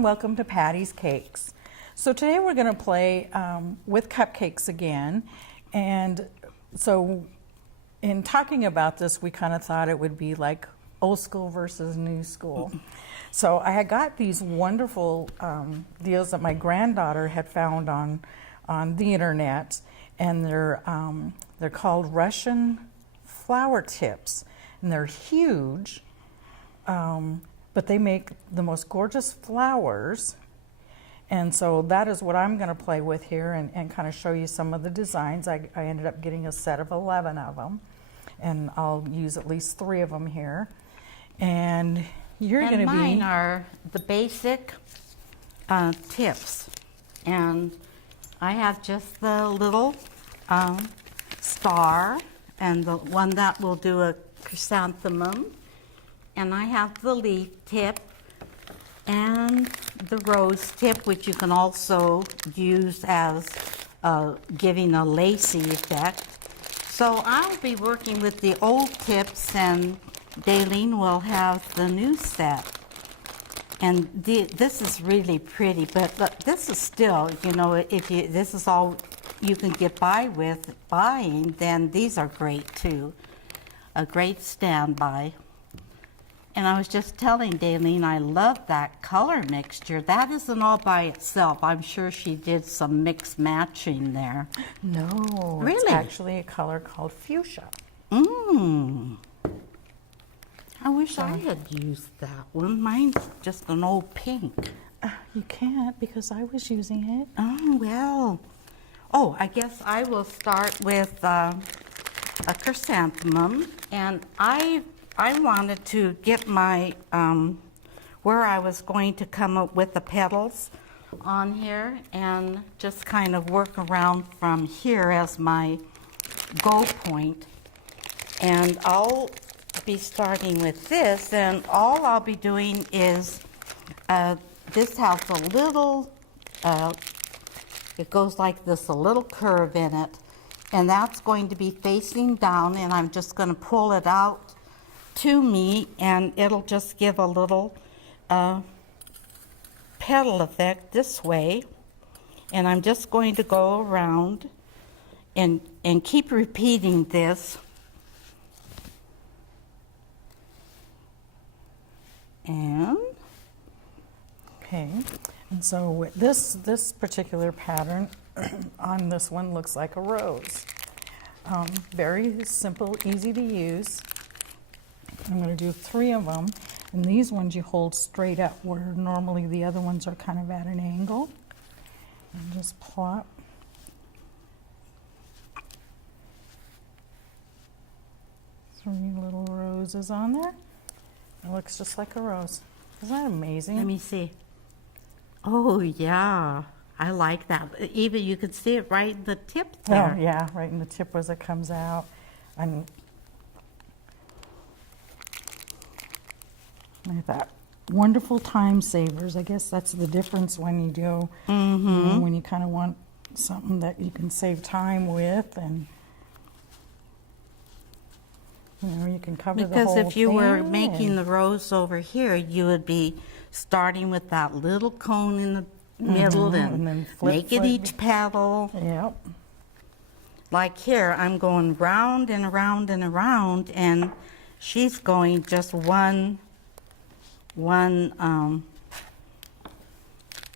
and welcome to Patty's Cakes. So today we're going to play with cupcakes again, and so in talking about this we kind of thought it would be like old school versus new school. So I had got these wonderful deals that my granddaughter had found on the internet, and they're called Russian flower tips, and they're huge. But they make the most gorgeous flowers, and so that is what I'm going to play with here and kind of show you some of the designs. I ended up getting a set of 11 of them, and I'll use at least 3 of them here. And you're going to be... mine are the basic tips, and I have just the little star and the one that will do a chrysanthemum. And I have the leaf tip and the rose tip, which you can also use as giving a lacy effect. So I'll be working with the old tips, and Dalene will have the new set. And this is really pretty, but this is still, you know, if this is all you can get by with buying, then these are great too. A great standby. And I was just telling Dalene I love that color mixture. That isn't all by itself. I'm sure she did some mix matching there. No, really? It's actually a color called fuchsia. I wish I had used that one. Mine's just an old pink. You can't, because I was using it. Oh, well. Oh, I guess I will start with a chrysanthemum. And I wanted to get my, where I was going to come up with the petals on here and just kind of work around from here as my goal point. And I'll be starting with this, and all I'll be doing is, this has a little, it goes like this, a little curve in it, and that's going to be facing down, and I'm just going to pull it out to me, and it'll just give a little petal effect this way. And I'm just going to go around and keep repeating this. And okay, and so this particular pattern on this one looks like a rose. Very simple, easy to use. I'm going to do 3 of them, and these ones you hold straight up, where normally the other ones are kind of at an angle. And just plop. 3 little roses on there. It looks just like a rose. Isn't that amazing? let me see. Oh, yeah. I like that. Even you can see it right in the tip there. Oh, yeah, right in the tip as it comes out. And look at that. Wonderful time savers. I guess that's the difference when you do, you know, when you kind of want something that you can save time with, and you know, you can cover the whole Because if you were thing, making the rose over here, you would be starting with that little cone in the middle and then flip, making each petal. Yep. Like here, I'm going round and around and around, and she's going just one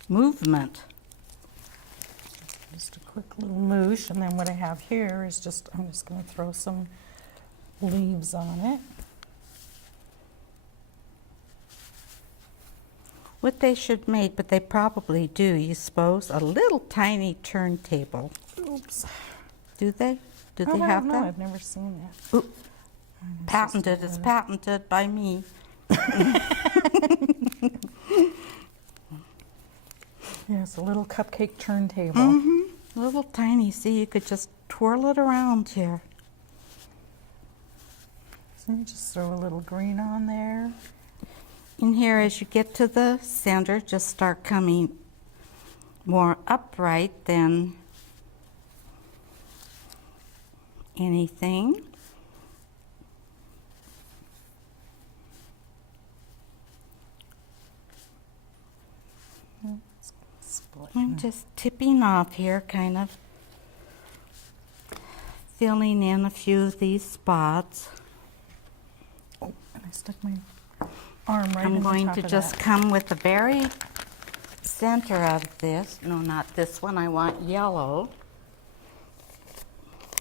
movement. Just a quick little moosh, and then what I have here is just, I'm just going to throw some leaves on it. What they should make, but they probably do, you suppose, a little tiny turntable. Oops. Do they? Do they I have don't know. that? I've never seen that. Ooh. Patented. It's patented by me. Yes, a little cupcake turntable. A little tiny. See, you could just twirl it around here. So you just throw a little green on there. In here, as you get to the center, just start coming more upright than anything. I'm just tipping off here, kind of filling in a few of these spots. Oh, and I stuck my arm right in I'm the going top to of just that. come with the very center of this. No, not this one. I want yellow.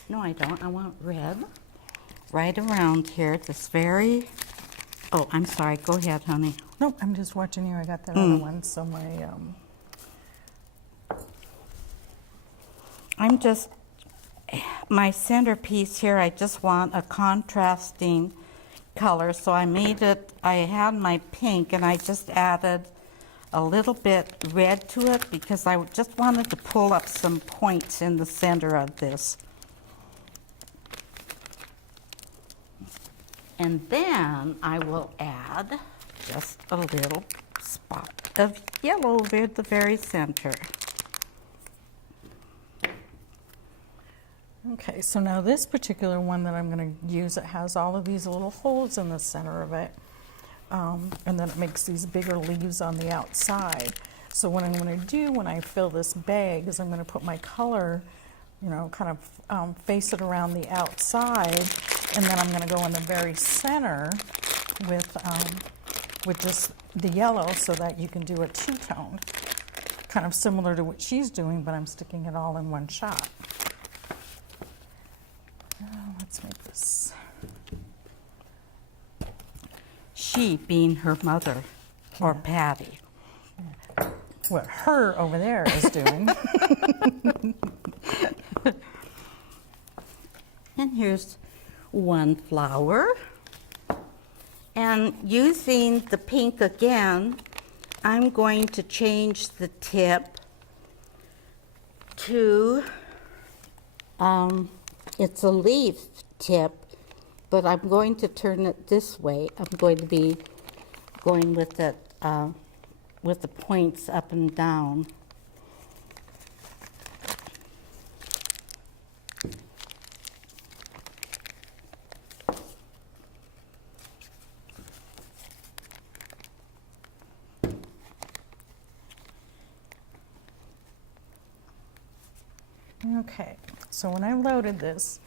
No, I don't. I want red. Right around here, this very... Oh, I'm sorry. Go ahead, honey. Nope, I'm just watching you. I got that other one, so my... I'm just... My centerpiece here, I just want a contrasting color, so I made it... I had my pink, and I just added a little bit red to it because I just wanted to pull up some points in the center of this. And then I will add just a little spot of yellow over at the very center. Okay, so now this particular one that I'm going to use, it has all of these little holes in the center of it. And then it makes these bigger leaves on the outside. So what I'm going to do when I fill this bag is I'm going to put my color, you know, kind of face it around the outside, and then I'm going to go in the very center with just the yellow so that you can do a two-tone, kind of similar to what she's doing, but I'm sticking it all in one shot. Let's make this. She being her mother, or Patty. What her over there is doing. And here's one flower. And using the pink again, I'm going to change the tip to, it's a leaf tip, but I'm going to turn it this way. I'm going to be going with it, with the points up and down. Okay, so when I loaded this,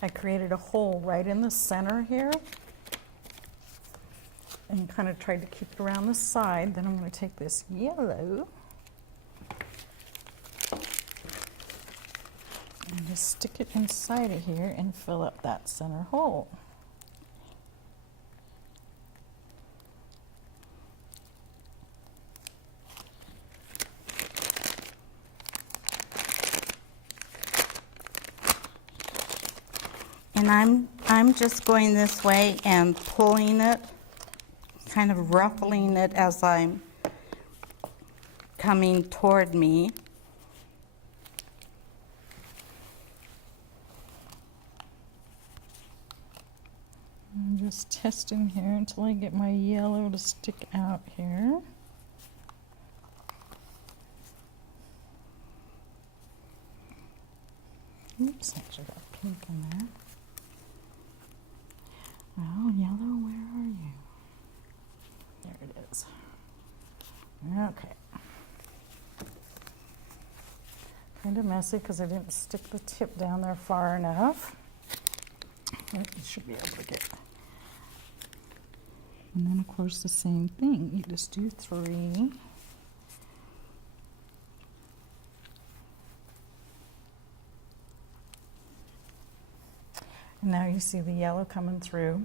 I created a hole right in the center here and kind of tried to keep it around the side. Then I'm going to take this yellow and just stick it inside of here and fill up that center hole. And I'm just going this way and pulling it, kind of ruffling it as I'm coming toward me. I'm just testing here until I get my yellow to stick out here. Oops, actually got pink in there. Well, yellow, where are you? There it is. Okay. Kind of messy because I didn't stick the tip down there far enough. But you should be able to get. And then, of course, the same thing. You just do 3. And now you see the yellow coming through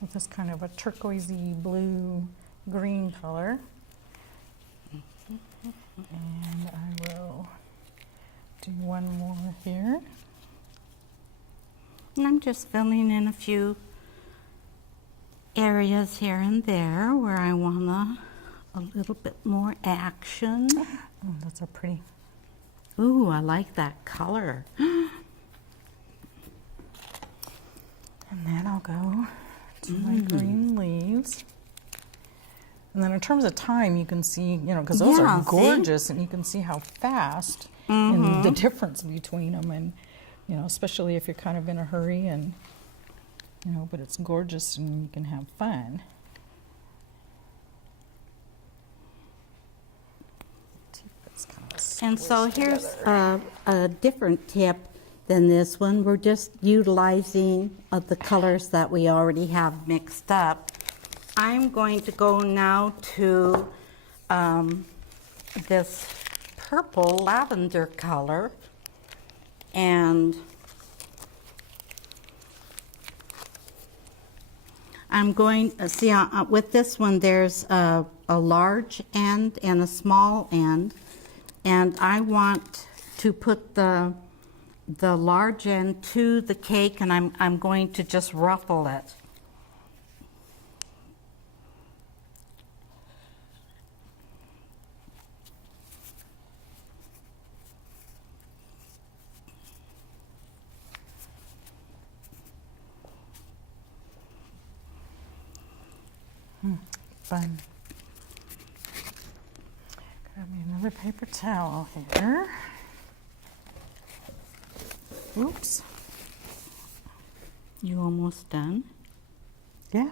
with this kind of a turquoisey blue green color. And I will do one more here. And I'm just filling in a few areas here and there where I want a little bit more action. Oh, that's a pretty. Ooh, I like that color. And then I'll go to my green leaves. And then in terms of time, you can see, you know, because those are gorgeous, and you can see how fast and the difference between them, and, you know, especially if you're kind of in a hurry, and, you know, but it's gorgeous and you can have fun. And so squish here's together. a different tip than this one. We're just utilizing the colors that we already have mixed up. I'm going to go now to this purple lavender color, and I'm going to see with this one there's a large end and a small end, and I want to put the large end to the cake, and I'm going to just ruffle it. Fun. Grab me another paper towel here. Oops. You almost done? Yeah.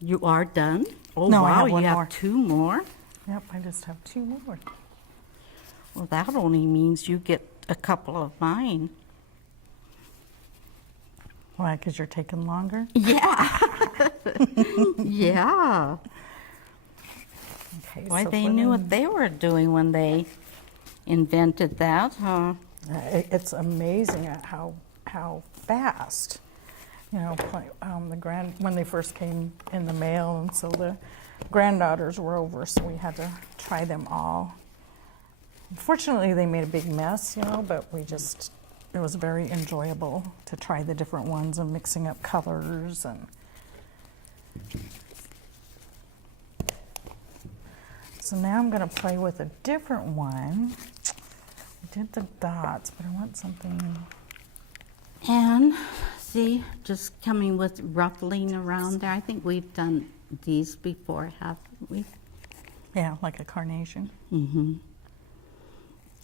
You are done? Oh, No, I wow, have one you more. have 2 more? Yep, I just have 2 more. Well, that only means you get a couple of mine. Why, because you're taking longer? Yeah. Yeah. Okay, Why, so they for knew the- what they were doing when they invented that, huh? It's amazing at how fast, you know, when they first came in the mail, and so the granddaughters were over, so we had to try them all. Unfortunately, they made a big mess, you know, but it was very enjoyable to try the different ones and mixing up colors and. So now I'm going to play with a different one. I did the dots, but I want something. And see, just coming with ruffling around there. I think we've done these before, haven't we? Yeah, like a carnation. Mm-hmm.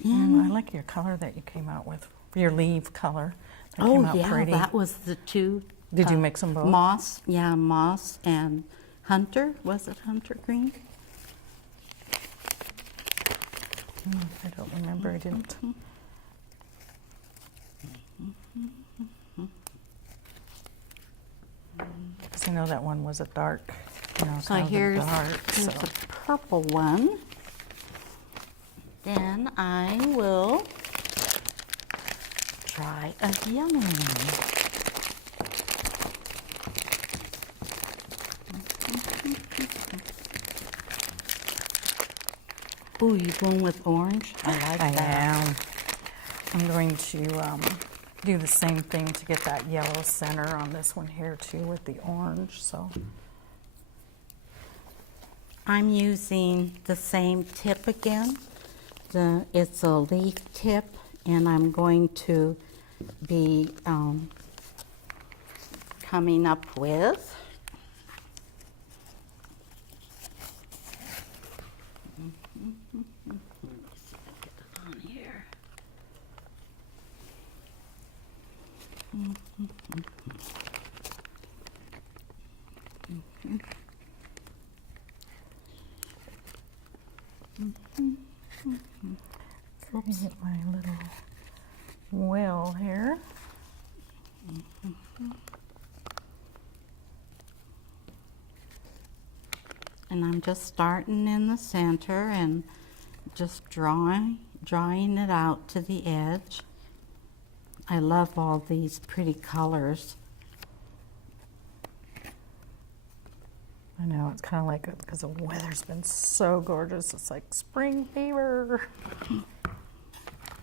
And I like your color that you came out with, your leaf color. That Oh, came out yeah, pretty. that was the 2. Did you mix them both? Moss, yeah, moss and hunter. Was it hunter green? I don't remember. I didn't. Because I know that one was a dark, you know, So kind of a here's dark. So. the purple one. Then I will try a yellow one. Oh, you going with orange? I like I that. am. I'm going to do the same thing to get that yellow center on this one here too with the orange. So I'm using the same tip again. It's a leaf tip, and I'm going to be coming up with on here. Oops. Get my little well here. And I'm just starting in the center and just drawing it out to the edge. I love all these pretty colors. I know, it's kind of like, because the weather's been so gorgeous, it's like spring fever.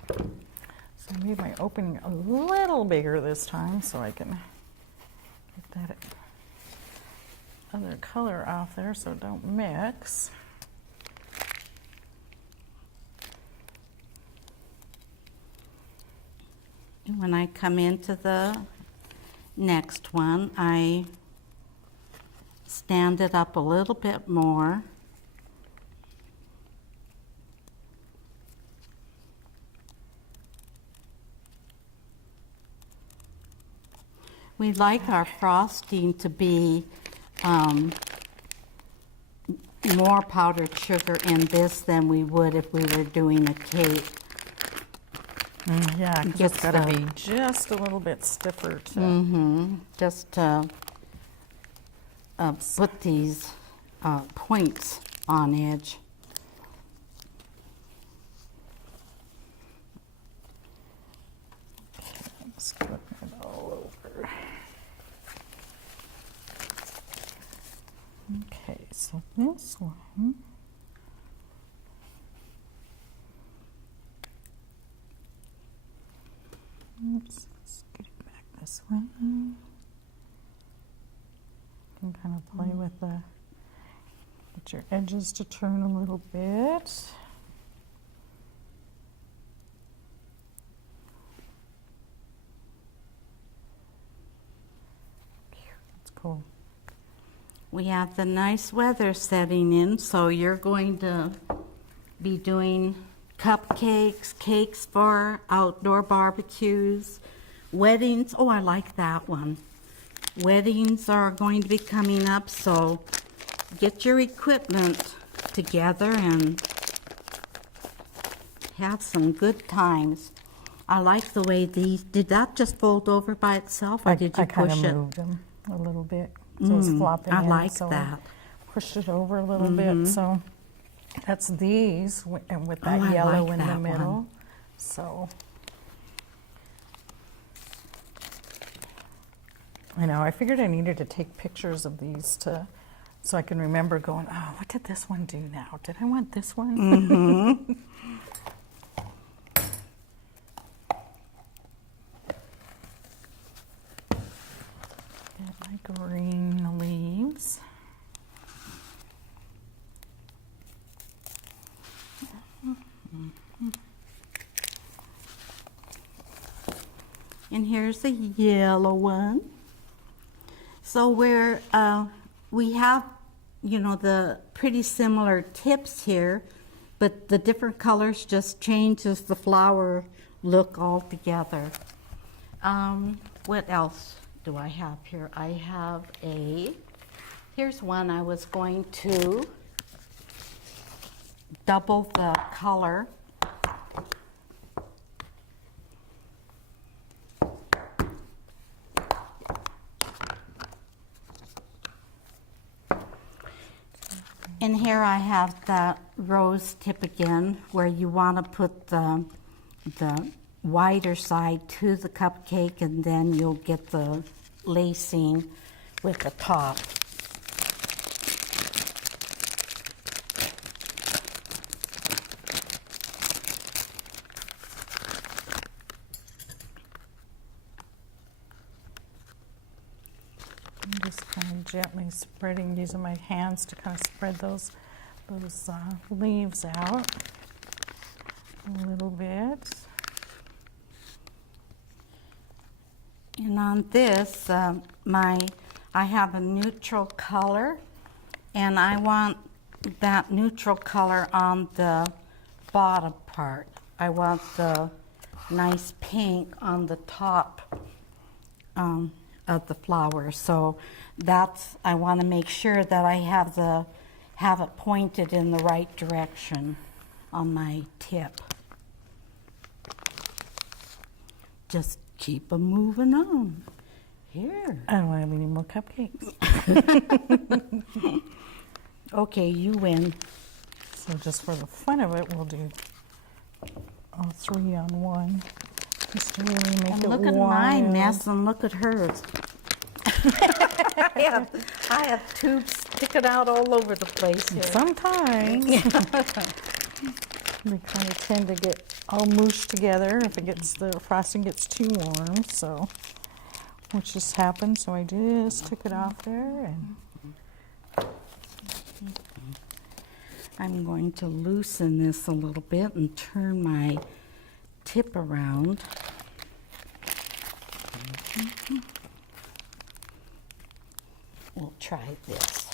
So I made my opening a little bigger this time so I can get that other color off there so it don't mix. And when I come into the next one, I stand it up a little bit more. We like our frosting to be more powdered sugar in this than we would if we were doing a cake. Yeah, 'cause Gets it's got to the- be just a little bit stiffer to. Just to put these points on edge. Just put it all over. Okay, so this one. Oops, let's get it back this way. You can kind of play with get your edges to turn a little bit. That's cool. We have the nice weather setting in, so you're going to be doing cupcakes, cakes for outdoor barbecues, weddings. Oh, I like that one. Weddings are going to be coming up, so get your equipment together and have some good times. I like the way these, did that just fold over by itself, or did you I kind push of it? moved them a little bit, so it's flopping I in, like so that. I pushed it over a little bit, so that's these, and with that Oh, I yellow like in the that middle. one. So I know, I figured I needed to take pictures of these so I can remember going, oh, what did this one do now? Did I want this one? Get my green leaves. And here's the yellow one. So where we have, you know, the pretty similar tips here, but the different colors just changes the flower look altogether. What else do I have here? I have here's one I was going to double the color. And here I have the rose tip again, where you want to put the wider side to the cupcake, and then you'll get the lacing with the top. I'm just kind of gently spreading, using my hands to kind of spread those leaves out a little bit. And on this, I have a neutral color, and I want that neutral color on the bottom part. I want the nice pink on the top of the flower. So that's, I want to make sure that I have it pointed in the right direction on my tip. Just keep them moving on. Here. I don't have any more cupcakes. Okay, you win. So just for the fun of it, we'll do all three on one. Just to really make And it look at wild. my mess and look at hers. I have tubes sticking out all over the place here. Sometimes we kind of tend to get all mooshed together if it gets, the frosting gets too warm, so which just happened. So I just took it off there, and I'm going to loosen this a little bit and turn my tip around. We'll try this.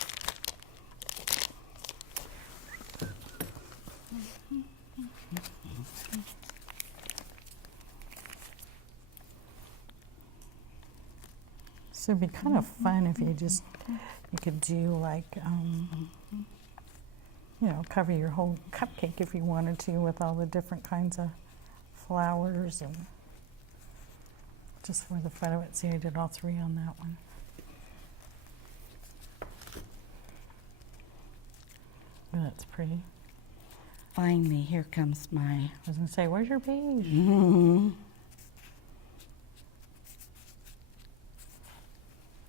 so it'd be kind of fun if you could do like, you know, cover your whole cupcake if you wanted to with all the different kinds of flowers, and just for the fun of it. See, I did all 3 on that one. Oh, that's pretty. Finally, here comes my... I was gonna say, where's your beige? Mm-hmm.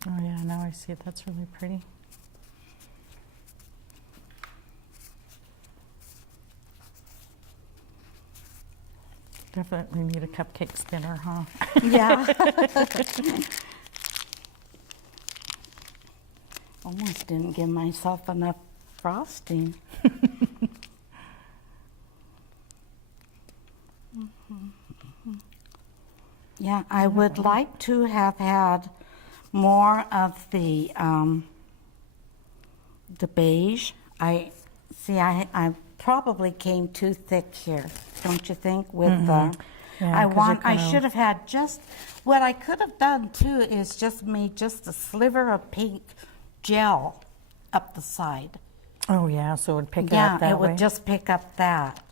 Oh yeah, now I see it. That's really pretty. Definitely need a cupcake spinner, huh? Yeah. Almost didn't give myself enough frosting. Yeah, I would like to have had more of the beige. I probably came too thick here, don't you think? With the, Yeah, I should have had just, what I could have done too is just made just a sliver of pink gel up the side. Oh yeah, so it would pick it Yeah, up that it way. would just pick up that.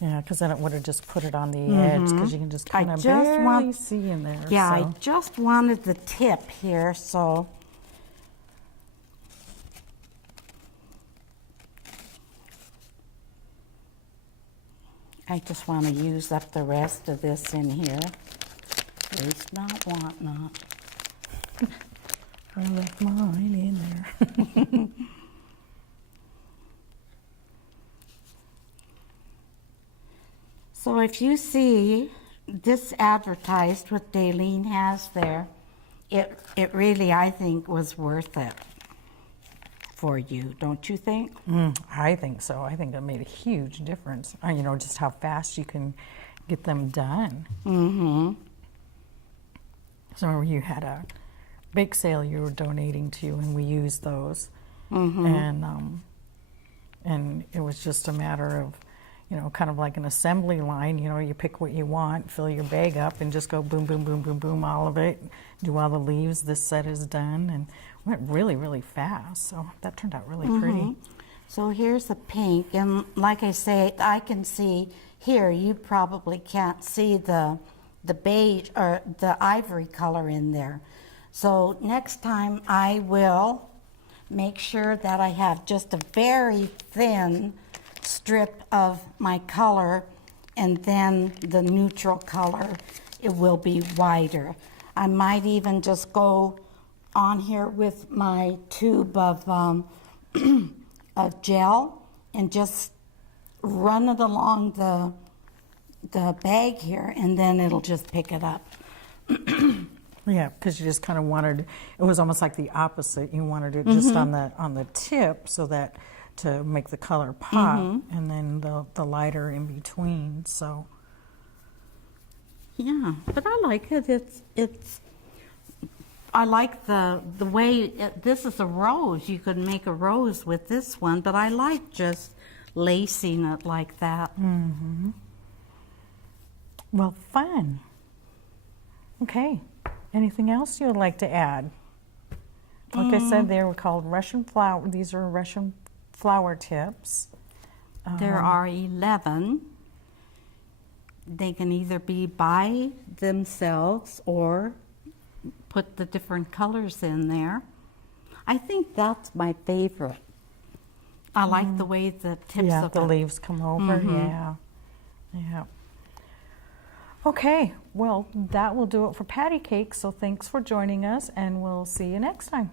Yeah, because then it would have just put it on the edge, because you can just kind of barely see in there. Yeah, so. I just wanted the tip here, so. I just want to use up the rest of this in here. Waste not, want not. I left mine in there. So if you see this advertised, what Dalene has there, it really, I think, was worth it for you, don't you think? I think so. I think it made a huge difference. You know, just how fast you can get them done. Mm-hmm. So you had a bake sale you were donating to, and we used those. Mm-hmm. And it was just a matter of, you know, kind of like an assembly line. You know, you pick what you want, fill your bag up, and just go boom, boom, boom, boom, boom, all of it. Do all the leaves. This set is done, and went really, really fast. So that turned out really pretty. So here's the pink, and like I say, I can see here, you probably can't see the beige or the ivory color in there. So next time I will make sure that I have just a very thin strip of my color, and then the neutral color, it will be wider. I might even just go on here with my tube of gel and just run it along the bag here, and then it'll just pick it up. Yeah, because you just kind of wanted, it was almost like the opposite. You wanted it just on the tip, so that to make the color pop, and then the lighter in between. So yeah, but I like it. I like the way this is a rose. You could make a rose with this one, but I like just lacing it like that. Well, fun. Okay. Anything else you would like to add? Like I said, they were called Russian flower. These are Russian flower tips. There are 11. They can either be by themselves or put the different colors in there. I think that's my favorite. I like the way the tips of the leaves come over. Yeah. Okay, well, that will do it for patty cake. So thanks for joining us, and we'll see you next time.